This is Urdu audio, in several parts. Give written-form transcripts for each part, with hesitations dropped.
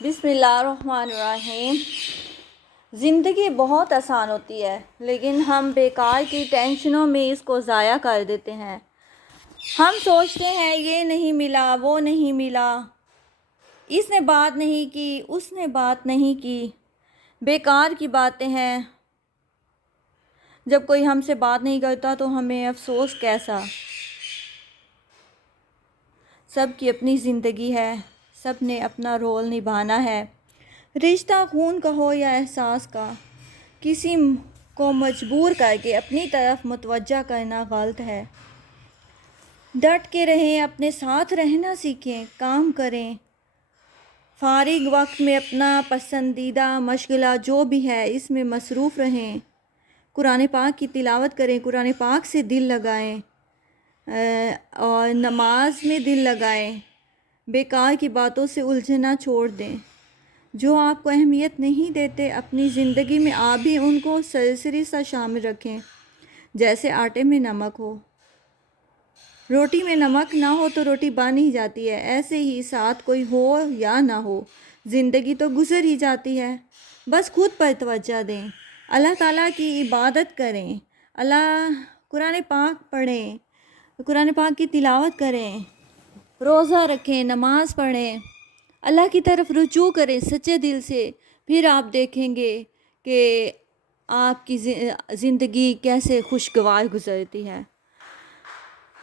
بسم اللہ الرحمن الرحیم۔ زندگی بہت آسان ہوتی ہے لیکن ہم بیکار کی ٹینشنوں میں اس کو ضائع کر دیتے ہیں۔ ہم سوچتے ہیں یہ نہیں ملا، وہ نہیں ملا، اس نے بات نہیں کی، اس نے بات نہیں کی، بیکار کی باتیں ہیں۔ جب کوئی ہم سے بات نہیں کرتا تو ہمیں افسوس کیسا۔ سب کی اپنی زندگی ہے، سب نے اپنا رول نبھانا ہے۔ رشتہ خون کا ہو یا احساس کا، کسی کو مجبور کر کے اپنی طرف متوجہ کرنا غلط ہے۔ ڈٹ کے رہیں، اپنے ساتھ رہنا سیکھیں، کام کریں۔ فارغ وقت میں اپنا پسندیدہ مشغلہ جو بھی ہے اس میں مصروف رہیں۔ قرآن پاک کی تلاوت کریں، قرآن پاک سے دل لگائیں اور نماز میں دل لگائیں۔ بیکار کی باتوں سے الجھنا چھوڑ دیں۔ جو آپ کو اہمیت نہیں دیتے اپنی زندگی میں آپ بھی ان کو سرسری سا شامل رکھیں۔ جیسے آٹے میں نمک ہو، روٹی میں نمک نہ ہو تو روٹی بن ہی جاتی ہے، ایسے ہی ساتھ کوئی ہو یا نہ ہو زندگی تو گزر ہی جاتی ہے۔ بس خود پر توجہ دیں، اللہ تعالیٰ کی عبادت کریں، قرآن پاک پڑھیں، قرآن پاک کی تلاوت کریں، روزہ رکھیں، نماز پڑھیں، اللہ کی طرف رجوع کریں سچے دل سے۔ پھر آپ دیکھیں گے کہ آپ کی زندگی کیسے خوشگوار گزرتی ہے۔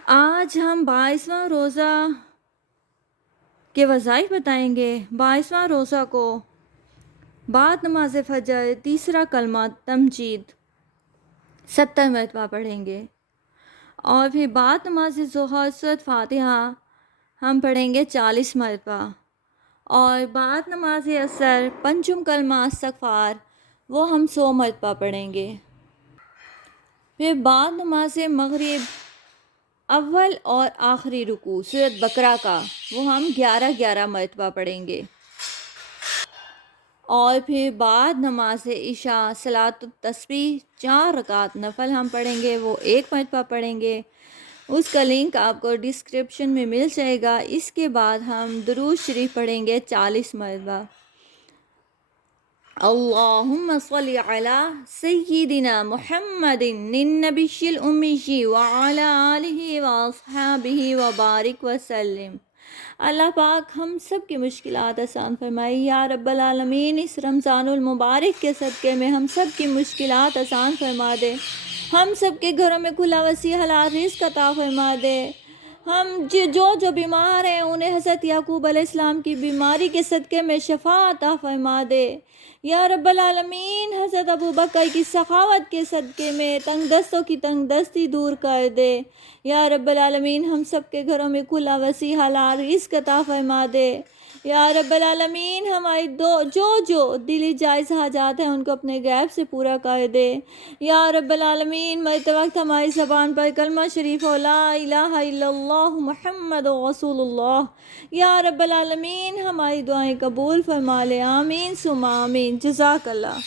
آج ہم 22واں روزہ کے وظائف بتائیں گے۔ 22واں روزہ کو بعد نماز فجر تیسرا کلمہ تمجید 70 مرتبہ پڑھیں گے، اور پھر بعد نماز ظہر سورۃ فاتحہ ہم پڑھیں گے 40 مرتبہ، اور بعد نماز عصر پنجم کلمہ استغفار وہ ہم 100 مرتبہ پڑھیں گے۔ پھر بعد نماز مغرب اول اور آخری رکوع سورۃ بقرہ کا وہ ہم 11 مرتبہ پڑھیں گے، اور پھر بعد نماز عشاء صلاۃ التسبیح 4 رکعت نفل ہم پڑھیں گے، وہ 1 مرتبہ پڑھیں گے۔ اس کا لنک آپ کو ڈسکرپشن میں مل جائے گا۔ اس کے بعد ہم درود شریف پڑھیں گے 40 مرتبہ۔ اللہم صلی علی سیدنا محمد النبی الامی وعلی آلہ واصحابہ وبارک وسلم۔ اللہ پاک ہم سب کی مشکلات آسان فرمائے یا رب العالمین۔ اس رمضان المبارک کے صدقے میں ہم سب کی مشکلات آسان فرما دے، ہم سب کے گھروں میں کھلا وسیع حلال رزق عطا فرما دے۔ ہم جو بیمار ہیں انہیں حضرت یعقوب علیہ السلام کی بیماری کے صدقے میں شفا عطا فرما دے یا رب العالمین۔ حضرت ابوبکر کی سخاوت کے صدقے میں تنگ دستوں کی تنگ دستی دور کر دے یا رب العالمین۔ ہم سب کے گھروں میں کھلا وسیع حلال رزق عطا فرما دے یا رب العالمین۔ ہماری جو دلی جائز حاجات ہیں ان کو اپنے غیب سے پورا کر دے یا رب العالمین۔ مرتے وقت ہماری زبان پر کلمہ شریف ہو لا الہ الا اللہ محمد رسول اللہ یا رب العالمین۔ ہماری دعائیں قبول فرما لے، آمین ثم آمین۔ جزاک اللہ۔